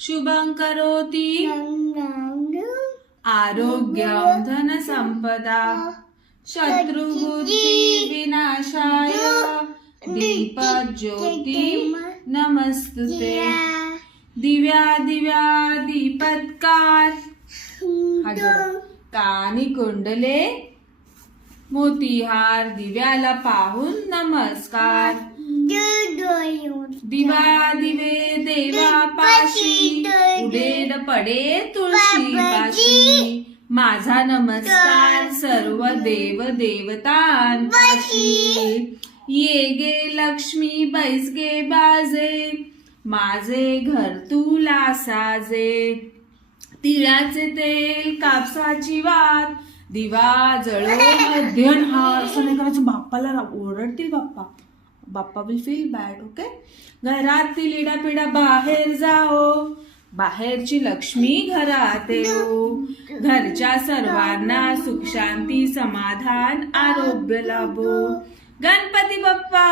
शुभं करोति आरोग्यं धनसम्पदा शत्रुबुद्धि विनाशाय दीपज्योति नमस्तुते दिव्या दिव्या दीपत्कार कानी कुंडले मोतीहार दिव्याला पाहून नमस्कार दिवा दिवे देवा पाशी उडेड पडे तुळशी पाशी माझा नमस्कार सर्व देव देवतांपाशी ये गे लक्ष्मी बैस गे बाजे माझे घर तुला साजे तिळाचे तेल कापसाची वात दिवा जळो मध्यनहार असं नाही करायचं बाप्पाला ओरडतील बाप्पा विल फील बॅड ओके घरातील इडापिडा बाहेर जाओ बाहेरची लक्ष्मी घरात येऊ घरच्या सर्वांना सुख शांती समाधान आरोग्य लाभो गणपती बाप्पा